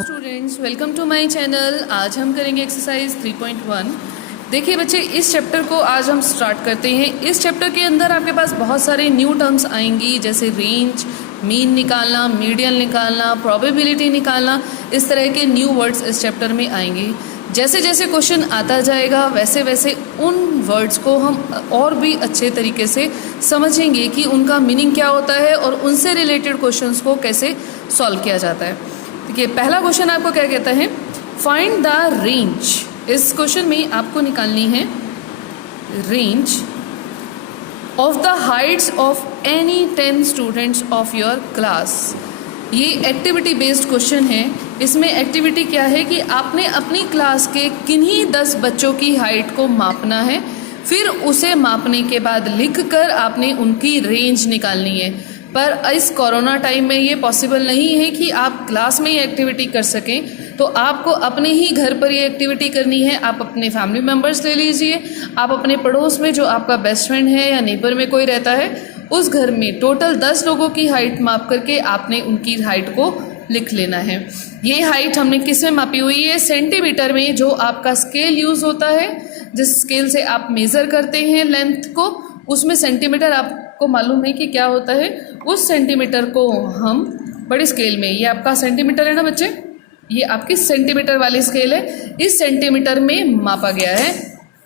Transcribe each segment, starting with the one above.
Students, welcome to my channel. आज हम करेंगे एक्सरसाइज 3.1। देखिए बच्चे, इस चैप्टर को आज हम स्टार्ट करते हैं। इस चैप्टर के अंदर आपके पास बहुत सारे न्यू टर्म्स आएंगी, जैसे रेंज, मीन निकालना, मीडियन निकालना, प्रोबेबिलिटी निकालना। इस तरह के न्यू वर्ड्स इस चैप्टर में आएंगे। जैसे जैसे क्वेश्चन आता जाएगा वैसे वैसे उन वर्ड्स को हम और भी अच्छे तरीके से समझेंगे कि उनका मीनिंग क्या होता है और उनसे रिलेटेड क्वेश्चंस को कैसे सॉल्व किया जाता है। देखिए, पहला क्वेश्चन आपको क्या कहता है, फाइंड द रेंज। इस क्वेश्चन में आपको निकालनी है range of the Heights of any 10 students of your class. ये एक्टिविटी बेस्ड क्वेश्चन है। इसमें एक्टिविटी क्या है कि आपने अपनी क्लास के किन्हीं 10 बच्चों की हाइट को मापना है, फिर उसे मापने के बाद लिखकर आपने उनकी रेंज निकालनी है। पर इस कोरोना टाइम में ये पॉसिबल नहीं है कि आप क्लास में ये एक्टिविटी कर सकें, तो आपको अपने ही घर पर ये एक्टिविटी करनी है। आप अपने फैमिली मेम्बर्स ले लीजिए, आप अपने पड़ोस में जो आपका बेस्ट फ्रेंड है या नेबर में कोई रहता है, उस घर में टोटल 10 लोगों की हाइट माप करके आपने उनकी हाइट को लिख लेना है। ये हाइट हमने किस में मापी हुई है, सेंटीमीटर में। जो आपका स्केल यूज़ होता है, जिस स्केल से आप मेज़र करते हैं लेंथ को, उसमें सेंटीमीटर आपको मालूम है कि क्या होता है। उस सेंटीमीटर को हम बड़ी स्केल में, ये आपका सेंटीमीटर है ना बच्चे, ये आपकी सेंटीमीटर वाली स्केल है, इस सेंटीमीटर में मापा गया है।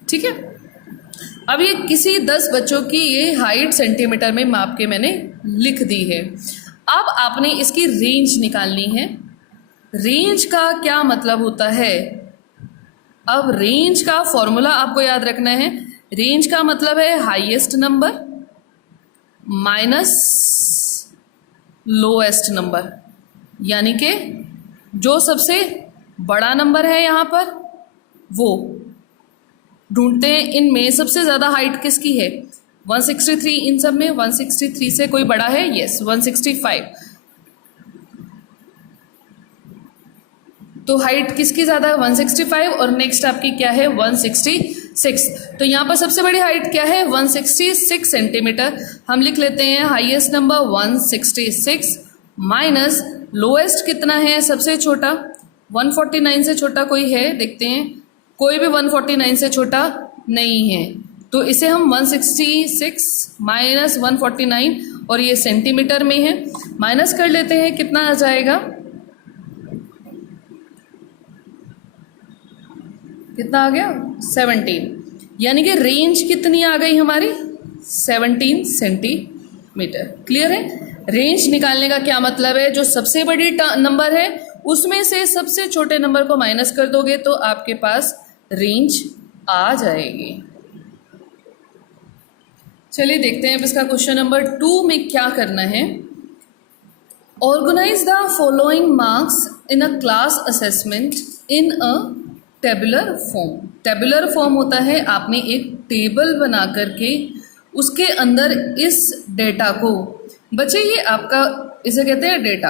ठीक है, अब ये किसी 10 बच्चों की ये हाइट सेंटीमीटर में माप के मैंने लिख दी है। अब आपने इसकी रेंज निकालनी है। रेंज का क्या मतलब होता है? अब रेंज का फॉर्मूला आपको याद रखना है। रेंज का मतलब है highest number minus lowest number, यानी कि जो सबसे बड़ा नंबर है यहाँ पर वो ढूंढते हैं। इनमें सबसे ज़्यादा हाइट किसकी है? 163। इन सब में 163 से कोई बड़ा है? यस, 165। तो हाइट किसकी ज़्यादा है? 165। और नेक्स्ट आपकी क्या है? 166। तो यहाँ पर सबसे बड़ी हाइट क्या है? 166 सेंटीमीटर। हम लिख लेते हैं हाईएस्ट नंबर 166 माइनस लोएस्ट कितना है सबसे छोटा? 149 से छोटा कोई है? देखते हैं, कोई भी 149 से छोटा नहीं है। तो इसे हम 166 माइनस 149, और ये सेंटीमीटर में है, माइनस कर लेते हैं, कितना आ जाएगा? कितना आ गया? 17। यानी कि रेंज कितनी आ गई हमारी? 17 सेंटीमीटर। क्लियर है? रेंज निकालने का क्या मतलब है? जो सबसे बड़ी नंबर है उसमें से सबसे छोटे नंबर को माइनस कर दोगे तो आपके पास रेंज आ जाएगी। चलिए देखते हैं अब इसका क्वेश्चन नंबर 2 में क्या करना है। Organise the following marks in a class assessment in a tabular form. Tabular form होता है आपने एक टेबल बना करके उसके अंदर इस डेटा को, बच्चे ये आपका, इसे कहते हैं डेटा।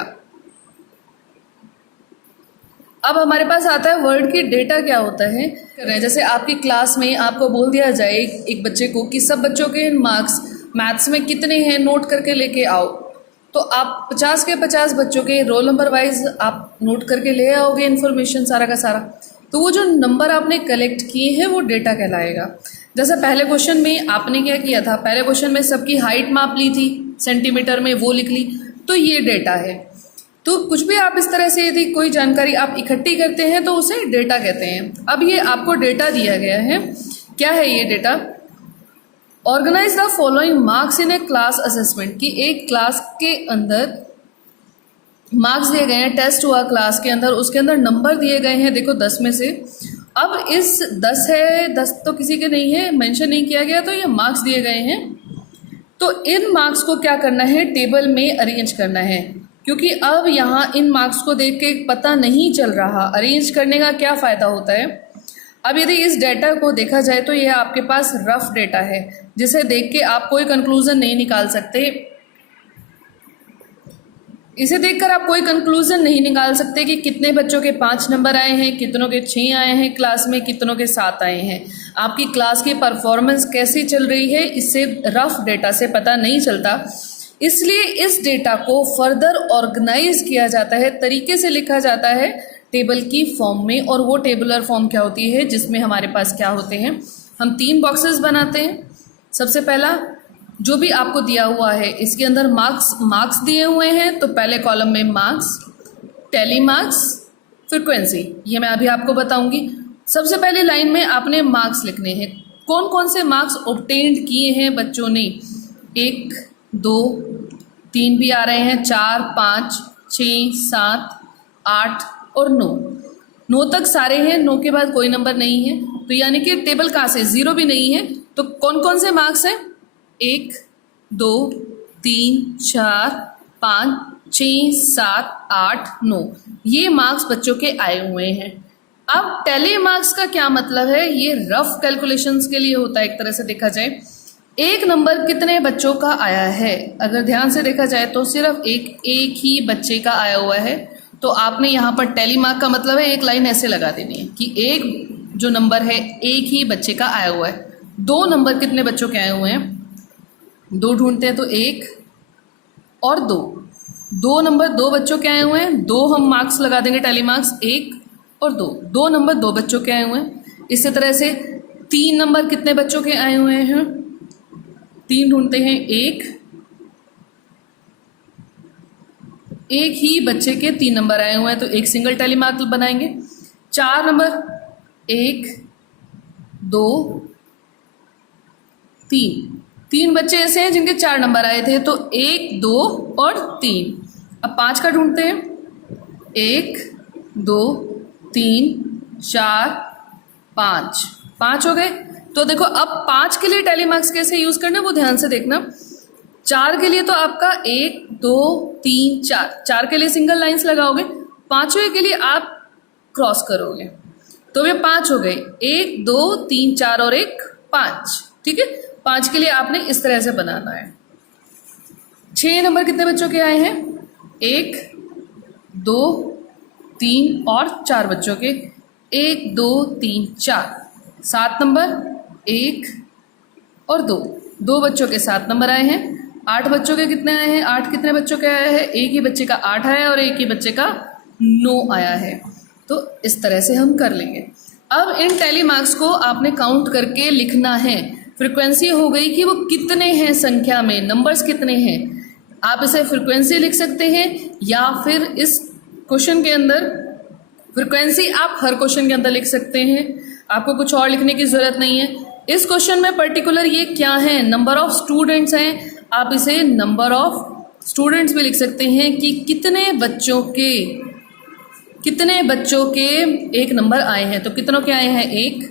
अब हमारे पास आता है वर्ड की डेटा क्या होता है। जैसे आपकी क्लास में आपको बोल दिया जाए एक बच्चे को कि सब बच्चों के मार्क्स मैथ्स में कितने हैं नोट करके लेके आओ, तो आप 50 के 50 बच्चों के रोल नंबर वाइज आप नोट करके ले आओगे इन्फॉर्मेशन सारा का सारा। तो वो जो नंबर आपने कलेक्ट किए हैं वो डेटा कहलाएगा। जैसे पहले क्वेश्चन में आपने क्या किया था, पहले क्वेश्चन में सबकी हाइट माप ली थी सेंटीमीटर में, वो लिख ली, तो ये डेटा है। तो कुछ भी आप इस तरह से यदि कोई जानकारी आप इकट्ठी करते हैं तो उसे डेटा कहते हैं। अब ये आपको डेटा दिया गया है, क्या है ये data? Organise the following marks in a class assessment, कि एक क्लास के अंदर मार्क्स दिए गए हैं, टेस्ट हुआ क्लास के अंदर, उसके अंदर नंबर दिए गए हैं, देखो 10 में से। अब इस 10 है, 10 तो किसी के नहीं है, मेंशन नहीं किया गया, तो ये मार्क्स दिए गए हैं। तो इन मार्क्स को क्या करना है? टेबल में अरेंज करना है, क्योंकि अब यहाँ इन मार्क्स को देख के पता नहीं चल रहा अरेंज करने का क्या फ़ायदा होता है। अब यदि इस डेटा को देखा जाए तो यह आपके पास रफ डेटा है, जिसे देख के आप कोई कंक्लूजन नहीं निकाल सकते। इसे देखकर आप कोई कंक्लूजन नहीं निकाल सकते कि कितने बच्चों के 5 नंबर आए हैं, कितनों के 6 आए हैं क्लास में, कितनों के 7 आए हैं। आपकी क्लास की परफॉर्मेंस कैसी चल रही है इससे रफ डेटा से पता नहीं चलता। इसलिए इस डेटा को फर्दर ऑर्गेनाइज किया जाता है, तरीके से लिखा जाता है टेबल की फॉर्म में, और वो टेबुलर फॉर्म क्या होती है जिसमें हमारे पास क्या होते हैं, हम 3 बॉक्सेस बनाते हैं। सबसे पहला जो भी आपको दिया हुआ है इसके अंदर मार्क्स दिए हुए हैं, तो पहले कॉलम में मार्क्स, टैली मार्क्स, फ्रीक्वेंसी, ये मैं अभी आपको बताऊंगी। सबसे पहली लाइन में आपने मार्क्स लिखने हैं, कौन कौन से मार्क्स ऑब्टेन्ड किए हैं बच्चों ने। 1 2 3 भी आ रहे हैं, 4 5 6 7 8 और 9 तक सारे हैं, 9 के बाद कोई नंबर नहीं है, तो यानी कि टेबल कहाँ से, 0 भी नहीं है। तो कौन कौन से मार्क्स हैं, 1 2 3 4 5 6 7 8 9, ये मार्क्स बच्चों के आए हुए हैं। अब टैली मार्क्स का क्या मतलब है, ये रफ कैलकुलेशंस के लिए होता है, एक तरह से देखा जाए एक नंबर कितने बच्चों का आया है। अगर ध्यान से देखा जाए तो सिर्फ एक ही बच्चे का आया हुआ है, तो आपने यहाँ पर टैली मार्क का मतलब है एक लाइन ऐसे लगा देनी है कि एक जो नंबर है एक ही बच्चे का आया हुआ है। 2 नंबर कितने बच्चों के आए हुए हैं, 2 ढूंढते हैं तो 1 और 2 नंबर 2 बच्चों के आए हुए हैं, 2 हम मार्क्स लगा देंगे टैली मार्क्स, 1 और 2 नंबर 2 बच्चों के आए हुए हैं। इसी तरह से 3 नंबर कितने बच्चों के आए हुए हैं, 3 ढूंढते हैं, एक ही बच्चे के 3 नंबर आए हुए हैं, तो एक सिंगल टैली मार्क बनाएंगे। 4 नंबर 1 2 3 बच्चे ऐसे हैं जिनके 4 नंबर आए थे, तो 1 2 और 3। अब 5 का ढूंढते हैं, 1 2 3 4 5 हो गए। तो देखो अब 5 के लिए टैली मार्क्स कैसे यूज करना वो ध्यान से देखना। 4 के लिए तो आपका 1 2 3 4 के लिए सिंगल लाइंस लगाओगे, 5वें के लिए आप क्रॉस करोगे, तो ये 5 हो गए, 1 2 3 4 और 1 5, ठीक है। 5 के लिए आपने इस तरह से बनाना है। 6 नंबर कितने बच्चों के आए हैं, 1 2 3 और 4 बच्चों के, 1 2 3 4। 7 नंबर 1 और 2 बच्चों के 7 नंबर आए हैं। 8 बच्चों के कितने आए हैं, 8 कितने बच्चों के आए हैं, एक ही बच्चे का 8 आया और एक ही बच्चे का 9 आया है। तो इस तरह से हम कर लेंगे। अब इन टैली मार्क्स को आपने काउंट करके लिखना है। फ्रीक्वेंसी हो गई कि वो कितने हैं संख्या में, नंबर्स कितने हैं। आप इसे फ्रीक्वेंसी लिख सकते हैं, या फिर इस क्वेश्चन के अंदर फ्रीक्वेंसी आप हर क्वेश्चन के अंदर लिख सकते हैं, आपको कुछ और लिखने की जरूरत नहीं है। इस क्वेश्चन में पर्टिकुलर ये क्या है, नंबर ऑफ स्टूडेंट्स हैं, आप इसे नंबर ऑफ स्टूडेंट्स भी लिख सकते हैं कि कितने बच्चों के एक नंबर आए हैं। तो कितनों के आए हैं, 1,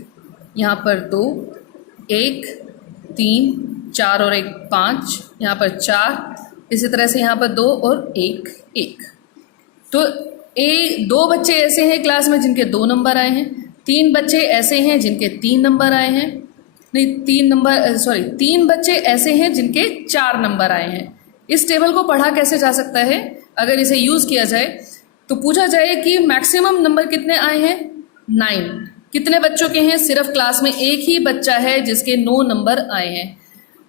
यहाँ पर 2, 1 3 4 और 1 5, यहाँ पर 4, इसी तरह से यहाँ पर 2 और 1 1। तो 2 बच्चे ऐसे हैं क्लास में जिनके 2 नंबर आए हैं, 3 बच्चे ऐसे हैं जिनके 3 नंबर आए हैं, नहीं 3 बच्चे ऐसे हैं जिनके 4 नंबर आए हैं। इस टेबल को पढ़ा कैसे जा सकता है, अगर इसे यूज किया जाए तो पूछा जाए कि मैक्सिमम नंबर कितने आए हैं, 9। कितने बच्चों के हैं, सिर्फ क्लास में एक ही बच्चा है जिसके 9 नंबर आए हैं,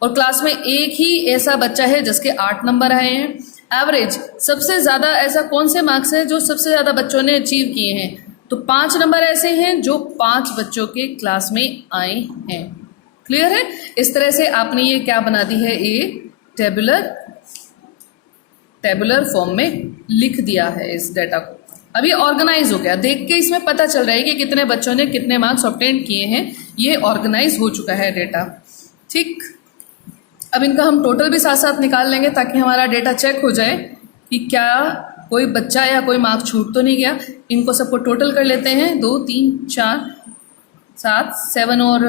और क्लास में एक ही ऐसा बच्चा है जिसके 8 नंबर आए हैं। एवरेज सबसे ज़्यादा ऐसा कौन से मार्क्स हैं जो सबसे ज़्यादा बच्चों ने अचीव किए हैं, तो 5 नंबर ऐसे हैं जो 5 बच्चों के क्लास में आए हैं। क्लियर है। इस तरह से आपने ये क्या बना दी है, ये टेबुलर फॉर्म में लिख दिया है इस डेटा को। अब ये ऑर्गेनाइज हो गया, देख के इसमें पता चल रहा है कि कितने बच्चों ने कितने मार्क्स ऑब्टेन किए हैं, ये ऑर्गेनाइज हो चुका है डेटा। ठीक, अब इनका हम टोटल भी साथ साथ निकाल लेंगे ताकि हमारा डेटा चेक हो जाए कि क्या कोई बच्चा या कोई मार्क्स छूट तो नहीं गया। इनको सबको टोटल कर लेते हैं, 2 3 4 7 7 और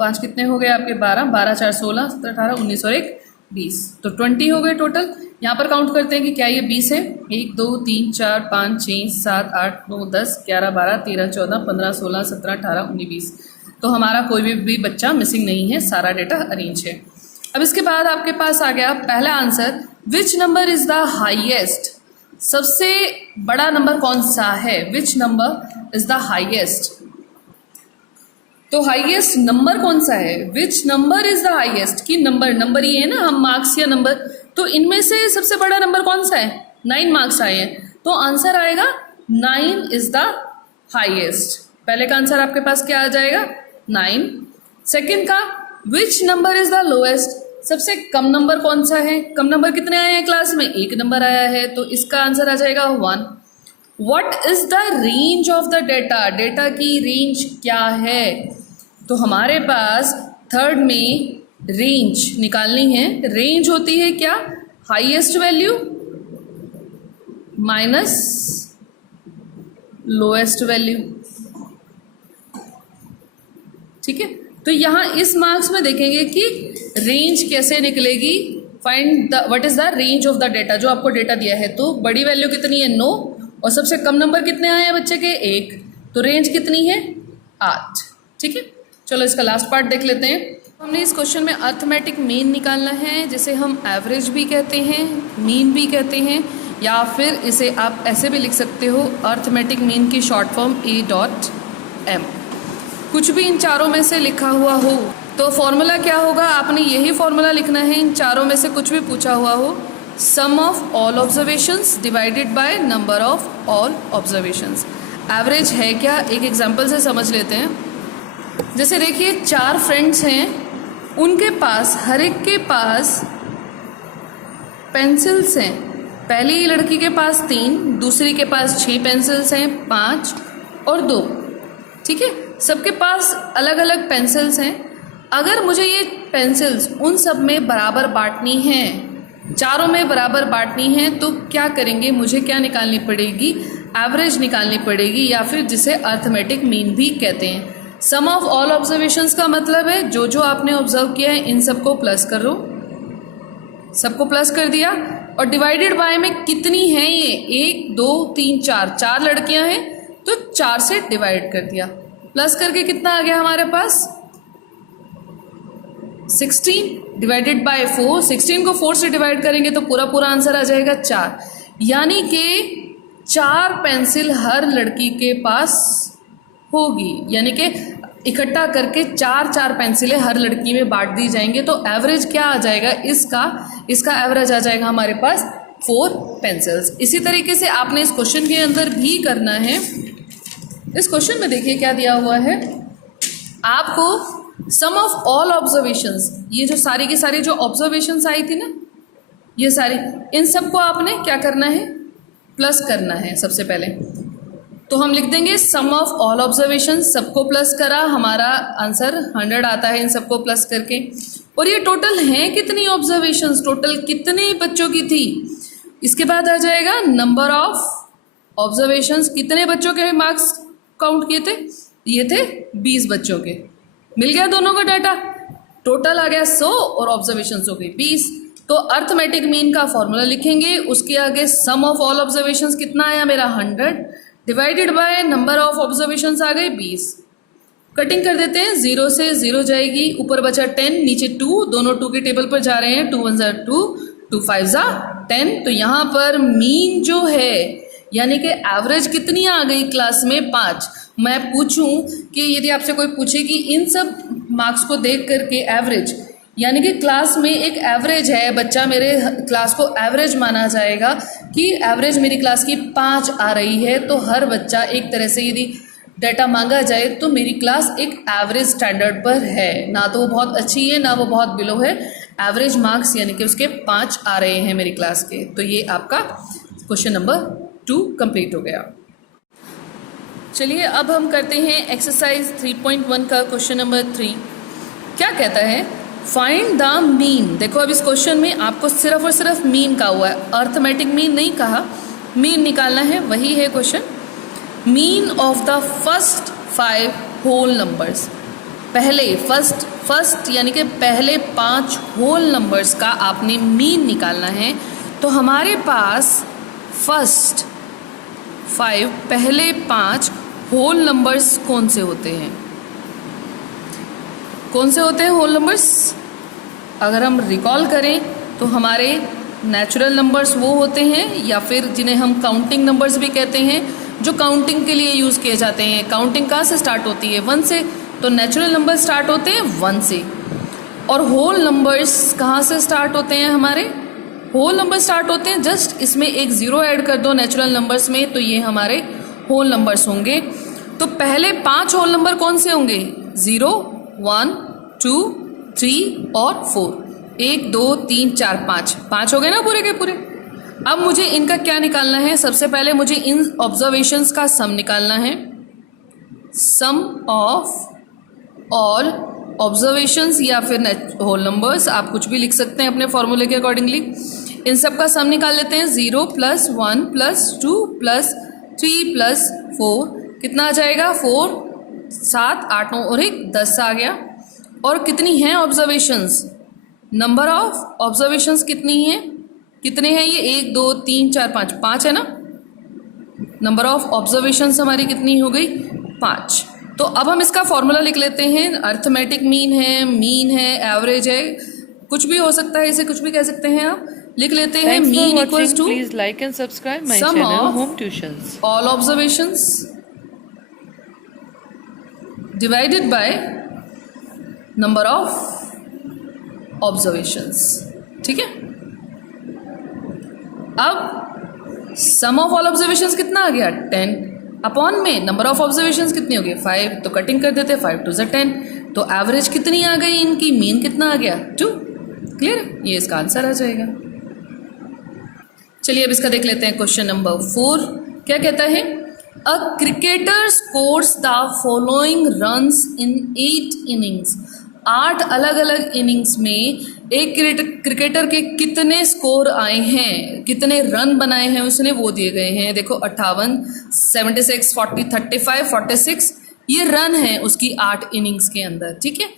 5 कितने हो गए आपके, 12 12 4 16 17 18 19 और 1 20, तो 20 हो गए टोटल। यहाँ पर काउंट करते हैं कि क्या ये 20 है, 1 2 3 4 5 6 7 8 9 10 11 12 13 14 15 16 17 18 19 20, तो हमारा कोई भी बच्चा मिसिंग नहीं है, सारा डेटा अरेंज है। अब इसके बाद आपके पास आ गया पहला answer, which number is the highest, सबसे बड़ा नंबर कौन सा है, which number is the highest. तो हाईएस्ट नंबर कौन सा है, which number is the highest, कि नंबर ये है ना, हम मार्क्स या नंबर, तो इनमें से सबसे बड़ा नंबर कौन सा है, 9 मार्क्स आए हैं, तो आंसर आएगा 9 इज द हाईएस्ट। पहले का आंसर आपके पास क्या आ जाएगा? 9। सेकंड का which number is the lowest, सबसे कम नंबर कौन सा है? कम नंबर कितने आए हैं क्लास में? 1 नंबर आया है, तो इसका आंसर आ जाएगा 1। What is the range of the data, data की रेंज क्या है? तो हमारे पास थर्ड में रेंज निकालनी है। रेंज होती है क्या? Highest value minus lowest value. ठीक है, तो यहां इस मार्क्स में देखेंगे कि रेंज कैसे निकलेगी। Find the what is the range of the data, जो आपको डेटा दिया है। तो बड़ी वैल्यू कितनी है? 9, और सबसे कम नंबर कितने आए हैं बच्चे के? 1। तो रेंज कितनी है? 8। ठीक है, चलो इसका लास्ट पार्ट देख लेते हैं। हमने इस क्वेश्चन में अर्थमेटिक मीन निकालना है, जिसे हम एवरेज भी कहते हैं, मीन भी कहते हैं, या फिर इसे आप ऐसे भी लिख सकते हो, अर्थमेटिक मीन की शॉर्ट फॉर्म A.M। कुछ भी इन चारों में से लिखा हुआ हो तो फॉर्मूला क्या होगा? आपने यही फॉर्मूला लिखना है। इन चारों में से कुछ भी पूछा हुआ हो, sum of all observations divided by number of all observations. Average है क्या? एक एग्जांपल से समझ लेते हैं। जैसे देखिए 4 फ्रेंड्स हैं, उनके पास हर एक के पास पेंसिल्स हैं। पहली लड़की के पास 3, दूसरी के पास 6 पेंसिल्स हैं, 5 और 2। ठीक है, सबके पास अलग अलग पेंसिल्स हैं। अगर मुझे ये पेंसिल्स उन सब में बराबर बांटनी है, चारों में बराबर बांटनी है, तो क्या करेंगे? मुझे क्या निकालनी पड़ेगी? एवरेज निकालनी पड़ेगी, या फिर जिसे अर्थमेटिक मीन भी कहते हैं। सम ऑफ ऑल ऑब्जर्वेशंस का मतलब है जो जो आपने ऑब्जर्व किया है इन सबको प्लस करो, सबको प्लस कर दिया। और डिवाइडेड बाय में कितनी है ये? 1 2 3 4 लड़कियां हैं, तो 4 से डिवाइड कर दिया। प्लस करके कितना आ गया हमारे पास? 16 डिवाइडेड बाय 4। 16 को 4 से डिवाइड करेंगे तो पूरा पूरा आंसर आ जाएगा 4। यानी कि 4 पेंसिल हर लड़की के पास होगी, यानी कि इकट्ठा करके 4 पेंसिलें हर लड़की में बांट दी जाएंगे। तो एवरेज क्या आ जाएगा इसका एवरेज आ जाएगा हमारे पास 4 पेंसिल्स। इसी तरीके से आपने इस क्वेश्चन के अंदर भी करना है। इस क्वेश्चन में देखिए क्या दिया हुआ है आपको, सम ऑफ ऑल ऑब्जर्वेशंस। ये जो सारी की सारी जो ऑब्जर्वेशंस आई थी ना, ये सारी, इन सबको आपने क्या करना है? प्लस करना है सबसे पहले। तो हम लिख देंगे सम ऑफ ऑल ऑब्जर्वेशन, सबको प्लस करा, हमारा आंसर 100 आता है इन सबको प्लस करके। और ये टोटल हैं कितनी ऑब्जर्वेशंस, टोटल कितने बच्चों की थी? इसके बाद आ जाएगा नंबर ऑफ ऑब्जर्वेशंस। कितने बच्चों के मार्क्स काउंट किए थे? ये थे 20 बच्चों के। मिल गया दोनों का डाटा, टोटल आ गया 100 और ऑब्जर्वेशंस हो गई 20। तो अर्थमेटिक मीन का फॉर्मूला लिखेंगे, उसके आगे सम ऑफ ऑल ऑब्जर्वेशंस कितना आया मेरा? 100 divided by number of observations आ गए 20। कटिंग कर देते हैं, 0 से 0 जाएगी, ऊपर बचा 10, नीचे 2, दोनों 2 के टेबल पर जा रहे हैं। 2 1 2, 2 5 10। तो यहाँ पर मीन जो है, यानी कि एवरेज कितनी आ गई क्लास में? 5। मैं पूछूं कि यदि आपसे कोई पूछे कि इन सब मार्क्स को देख करके एवरेज, यानी कि क्लास में एक एवरेज है, बच्चा मेरे क्लास को एवरेज माना जाएगा कि एवरेज मेरी क्लास की 5 आ रही है। तो हर बच्चा एक तरह से यदि डाटा मांगा जाए तो मेरी क्लास एक एवरेज स्टैंडर्ड पर है, ना तो वो बहुत अच्छी है ना वो बहुत बिलो है। एवरेज मार्क्स यानी कि उसके 5 आ रहे हैं मेरी क्लास के। तो ये आपका क्वेश्चन नंबर 2 कंप्लीट हो गया। चलिए अब हम करते हैं एक्सरसाइज 3.1 का क्वेश्चन नंबर 3। क्या कहता है? Find the mean. देखो अब इस क्वेश्चन में आपको सिर्फ और सिर्फ मीन का हुआ है, अर्थमेटिक मीन नहीं कहा, मीन निकालना है, वही है question. Mean of the first 5 whole numbers. पहले फर्स्ट यानी कि पहले 5 होल नंबर्स का आपने मीन निकालना है। तो हमारे पास फर्स्ट 5 पहले 5 होल नंबर्स कौन से होते हैं? कौन से होते हैं होल नंबर्स? अगर हम रिकॉल करें तो हमारे नेचुरल नंबर्स वो होते हैं, या फिर जिन्हें हम काउंटिंग नंबर्स भी कहते हैं, जो काउंटिंग के लिए यूज़ किए जाते हैं। काउंटिंग कहाँ से स्टार्ट होती है? 1 से। तो नेचुरल नंबर स्टार्ट होते हैं 1 से। और होल नंबर्स कहाँ से स्टार्ट होते हैं? हमारे होल नंबर स्टार्ट होते हैं, जस्ट इसमें एक 0 ऐड कर दो नेचुरल नंबर्स में, तो ये हमारे होल नंबर्स होंगे। तो पहले 5 होल नंबर कौन से होंगे? 0, 1, 2, 3 और 4। 1, 2, 3, 4, 5 हो गए ना पूरे के पूरे। अब मुझे इनका क्या निकालना है? सबसे पहले मुझे इन ऑब्जर्वेशंस का सम निकालना है। सम ऑफ ऑल ऑब्जर्वेशंस या फिर होल नंबर्स, आप कुछ भी लिख सकते हैं अपने फॉर्मूले के अकॉर्डिंगली। इन सब का सम निकाल लेते हैं। 0 + 1 + 2 + 3 + 4 कितना आ जाएगा? 4, 7, 8, 9 और 1 10 आ गया। और कितनी हैं ऑब्जर्वेशंस? नंबर ऑफ ऑब्जर्वेशंस कितनी हैं? कितने हैं ये? 1, 2, 3, 4, 5, 5 है ना। नंबर ऑफ ऑब्जर्वेशंस हमारी कितनी हो गई? 5। तो अब हम इसका फॉर्मूला लिख लेते हैं। अर्थमेटिक मीन है, एवरेज है, कुछ भी हो सकता है, इसे कुछ भी कह सकते हैं आप। लिख लेते हैं mean equals to please like and subscribe my some channel of home tuitions all observations divided by number of observations. ठीक है। अब सम ऑफ ऑल ऑब्जर्वेशंस कितना आ गया? 10 अपॉन में नंबर ऑफ ऑब्जर्वेशंस कितनी हो गई? 5। तो कटिंग कर देते हैं, 5 2 10। तो एवरेज कितनी आ गई इनकी? मीन कितना आ गया? 2। क्लियर? ये इसका आंसर आ जाएगा। चलिए अब इसका देख लेते हैं। क्वेश्चन नंबर 4 क्या कहता है? A cricketer scores the following runs in 8 innings. 8 अलग अलग इनिंग्स में एक क्रिकेटर के कितने स्कोर आए हैं, कितने रन बनाए हैं उसने, वो दिए गए हैं। देखो 58, 76, 40, 35, 46 ये रन हैं उसकी 8 इनिंग्स के अंदर। ठीक है।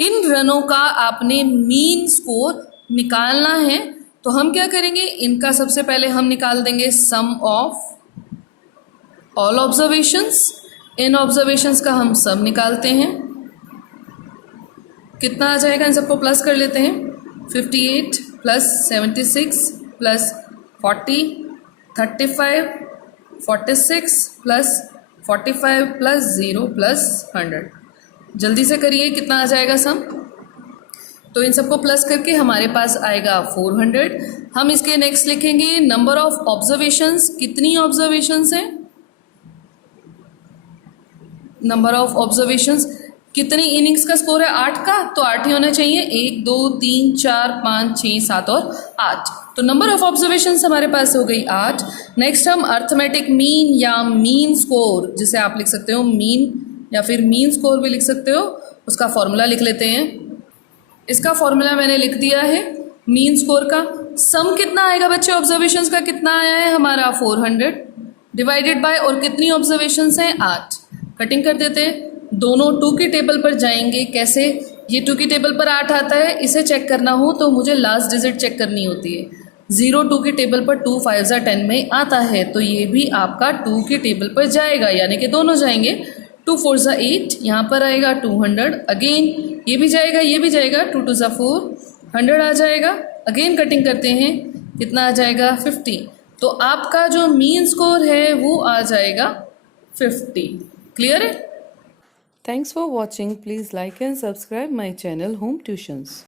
इन रनों का आपने मीन स्कोर निकालना है। तो हम क्या करेंगे? इनका सबसे पहले हम निकाल देंगे सम ऑफ ऑल ऑब्जर्वेशंस। इन ऑब्जर्वेशंस का हम सम निकालते हैं। कितना आ जाएगा? इन सबको प्लस कर लेते हैं। 58 + 76 + 40, 35, 46 + 45 + 0 + 100। जल्दी से करिए, कितना आ जाएगा सम? तो इन सबको प्लस करके हमारे पास आएगा 400। हम इसके नेक्स्ट लिखेंगे नंबर ऑफ ऑब्जर्वेशंस। कितनी ऑब्जर्वेशंस हैं? नंबर ऑफ ऑब्जर्वेशंस कितनी इनिंग्स का स्कोर है? 8 का, तो 8 ही होना चाहिए। 1, 2, 3, 4, 5, 6, 7 और 8। तो नंबर ऑफ ऑब्जर्वेशंस हमारे पास हो गई 8। नेक्स्ट हम अर्थमेटिक मीन या मीन स्कोर, जिसे आप लिख सकते हो मीन या फिर मीन स्कोर भी लिख सकते हो, उसका फॉर्मूला लिख लेते हैं। इसका फॉर्मूला मैंने लिख दिया है। मीन स्कोर का सम कितना आएगा बच्चे? ऑब्जर्वेशंस का कितना आया है हमारा? 400 डिवाइडेड बाय, और कितनी ऑब्जर्वेशंस हैं? 8। कटिंग कर देते हैं। दोनों 2 की टेबल पर जाएंगे। कैसे? ये 2 की टेबल पर 8 आता है, इसे चेक करना हो तो मुझे लास्ट डिजिट चेक करनी होती है। 0 2 की टेबल पर 2 5 10 में आता है, तो ये भी आपका 2 की टेबल पर जाएगा, यानी कि दोनों जाएंगे। 2 4 8 यहाँ पर आएगा 200। अगेन ये भी जाएगा, ये भी जाएगा। 2 2 4 100 आ जाएगा। अगेन कटिंग करते हैं, कितना आ जाएगा? 50। तो आपका जो मीन स्कोर है वो आ जाएगा 50। क्लियर है? Thanks for watching. Please like and subscribe my channel home tuitions.